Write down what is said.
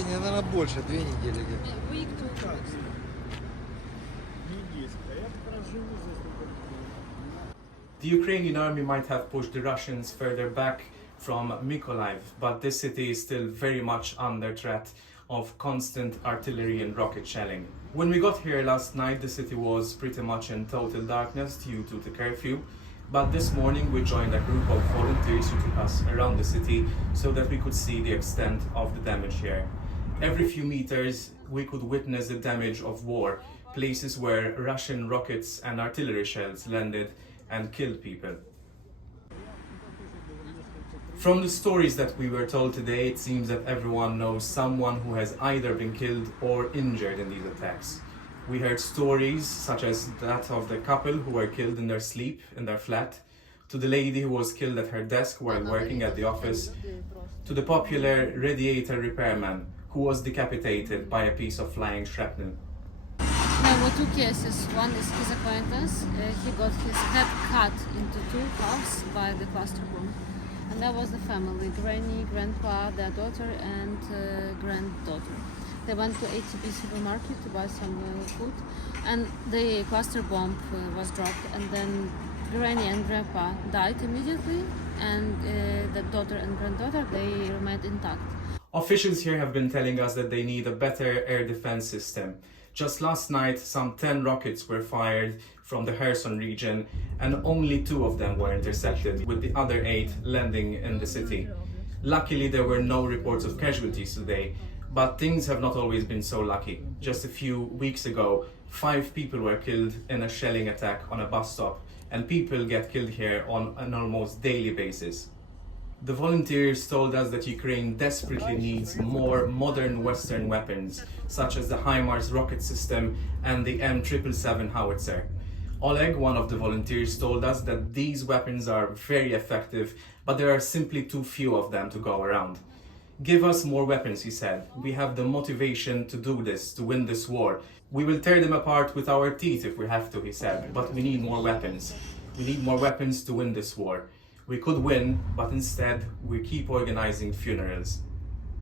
Не, наверное, больше, 2 недели где-то. Week to 2 weeks. The Ukrainian army might have pushed the Russians further back from Mykolaiv, but this city is still very much under threat of constant artillery and rocket shelling. When we got here last night, the city was pretty much in total darkness due to the curfew, but this morning we joined a group of volunteers who took us around the city so that we could see the extent of the damage here. Every few meters we could witness the damage of war, places where Russian rockets and artillery shells landed and killed people. From the stories that we were told today, it seems that everyone knows someone who has either been killed or injured in these attacks. We heard stories such as that of the couple who were killed in their sleep in their flat, to the lady who was killed at her desk while working at the office, to the popular radiator repairman who was decapitated by a piece of flying shrapnel. There were two cases. One is his acquaintance. He got his head cut into two halves by the cluster bomb. And that was the family, granny, grandpa, their daughter and granddaughter. They went to ATB supermarket to buy some food, and the cluster bomb was dropped, and then granny and grandpa died immediately, and the daughter and granddaughter, they remained intact. Officials here have been telling us that they need a better air defense system. Just last night, some 10 rockets were fired from the Kherson region, and only 2 of them were intercepted, with the other 8 landing in the city. Luckily, there were no reports of casualties today, but things have not always been so lucky. Just a few weeks ago, 5 people were killed in a shelling attack on a bus stop, and people get killed here on an almost daily basis. The volunteers told us that Ukraine desperately needs more modern Western weapons, such as the HIMARS rocket system and the M777 howitzer. Oleg, one of the volunteers, told us that these weapons are very effective, but there are simply too few of them to go around. Give us more weapons, he said. We have the motivation to do this, to win this war. We will tear them apart with our teeth if we have to, he said, but we need more weapons. We need more weapons to win this war. We could win, but instead we keep organizing funerals.